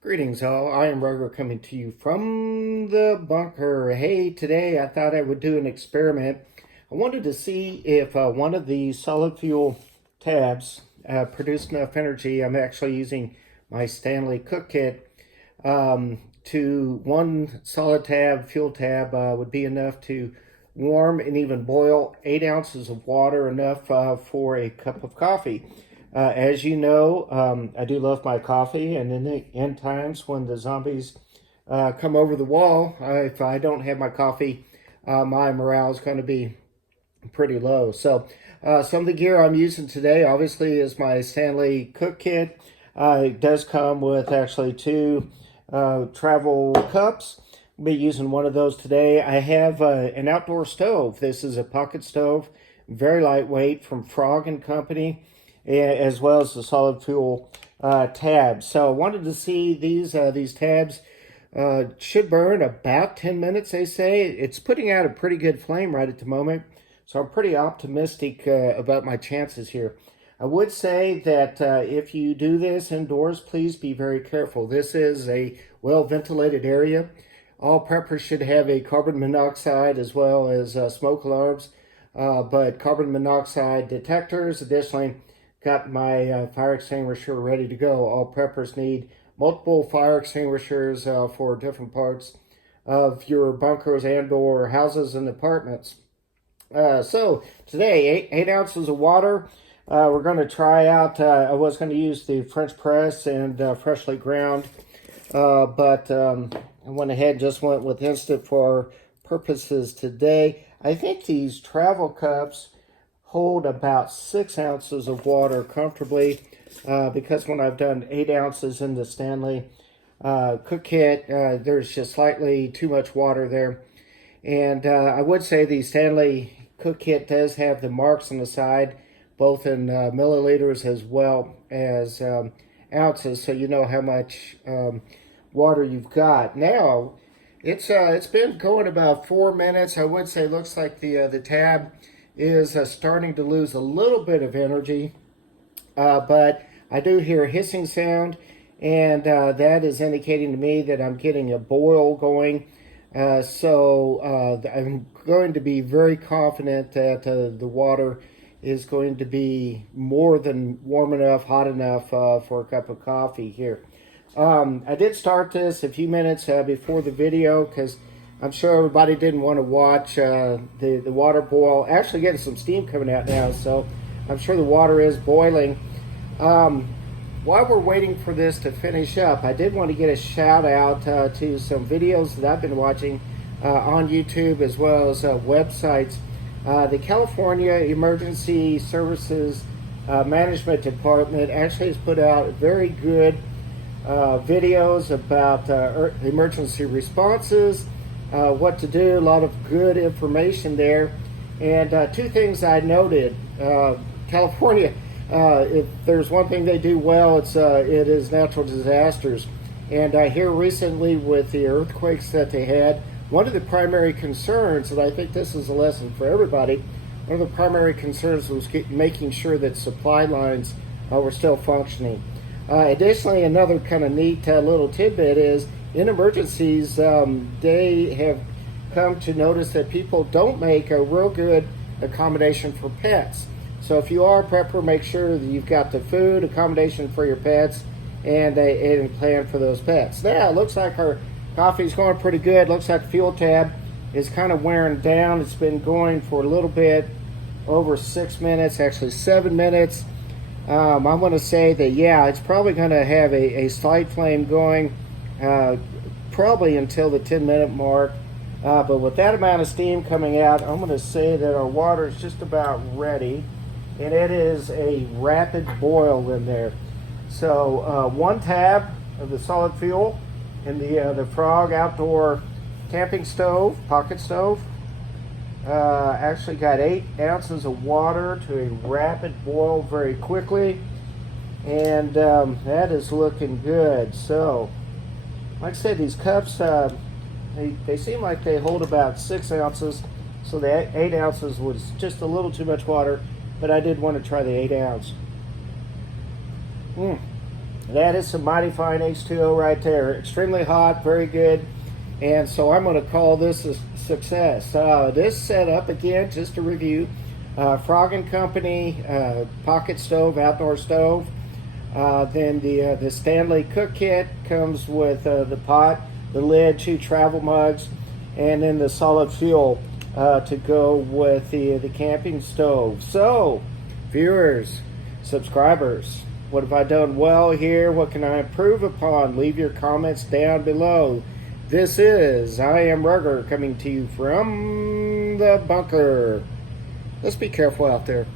Greetings, all. I am Roger coming to you from the bunker. Hey, today I thought I would do an experiment. I wanted to see if one of the solid fuel tabs produced enough energy. I'm actually using my Stanley Cook Kit. To one solid tab, fuel tab, would be enough to warm and even boil 8 ounces of water, enough for a cup of coffee. As you know, I do love my coffee, and in the end times when the zombies come over the wall, if I don't have my coffee, my morale is going to be pretty low. So some of the gear I'm using today obviously is my Stanley Cook Kit. It does come with actually two travel cups. I'll be using one of those today. I have an outdoor stove. This is a pocket stove, very lightweight, from Frog and Company, as well as the solid fuel tabs. So I wanted to see these tabs should burn about 10 minutes, they say. It's putting out a pretty good flame right at the moment, so I'm pretty optimistic about my chances here. I would say that if you do this indoors, please be very careful. This is a well-ventilated area. All preppers should have a carbon monoxide as well as smoke alarms, but carbon monoxide detectors. Additionally, got my fire extinguisher ready to go. All preppers need multiple fire extinguishers for different parts of your bunkers and or houses and apartments. So today, 8 ounces of water. We're going to try out, I was going to use the French press and freshly ground, but I went ahead and just went with instant for purposes today. I think these travel cups hold about 6 ounces of water comfortably, because when I've done 8 ounces in the Stanley Cook Kit, there's just slightly too much water there. And I would say the Stanley Cook Kit does have the marks on the side, both in milliliters as well as ounces, so you know how much water you've got. Now, it's been going about 4 minutes. I would say looks like the tab is starting to lose a little bit of energy, but I do hear a hissing sound, and that is indicating to me that I'm getting a boil going. So I'm going to be very confident that the water is going to be more than warm enough, hot enough for a cup of coffee here. I did start this a few minutes before the video because I'm sure everybody didn't want to watch the water boil. Actually getting some steam coming out now, so I'm sure the water is boiling. While we're waiting for this to finish up, I did want to get a shout out to some videos that I've been watching on YouTube as well as websites. The California Emergency Services Management Department actually has put out very good videos about emergency responses, what to do, a lot of good information there. And two things I noted. California, if there's one thing they do well, it is natural disasters. And here recently with the earthquakes that they had, one of the primary concerns, and I think this is a lesson for everybody, one of the primary concerns was making sure that supply lines were still functioning. Additionally, another kind of neat little tidbit is in emergencies, they have come to notice that people don't make a real good accommodation for pets. So if you are a prepper, make sure that you've got the food, accommodation for your pets, and a plan for those pets. Now, it looks like our coffee's going pretty good. Looks like the fuel tab is kind of wearing down. It's been going for a little bit over 6 minutes, actually 7 minutes. I'm going to say that, yeah, it's probably going to have a slight flame going probably until the 10-minute mark. But with that amount of steam coming out, I'm going to say that our water is just about ready. And it is a rapid boil in there. So one tab of the solid fuel in the Frog outdoor camping stove, pocket stove. Actually got 8 ounces of water to a rapid boil very quickly. And that is looking good. So, like I said, these cups, they seem like they hold about 6 ounces. So the 8 ounces was just a little too much water, but I did want to try the 8 ounce. That is some mighty fine H2O right there. Extremely hot, very good. And so I'm going to call this a success. This setup, again, just to review, Frog & Company pocket stove, outdoor stove. Then the Stanley cook kit comes with the pot, the lid, 2 travel mugs, and then the solid fuel to go with the camping stove. So, viewers, subscribers, what have I done well here? What can I improve upon? Leave your comments down below. This is I Am Ruger coming to you from the bunker. Let's be careful out there.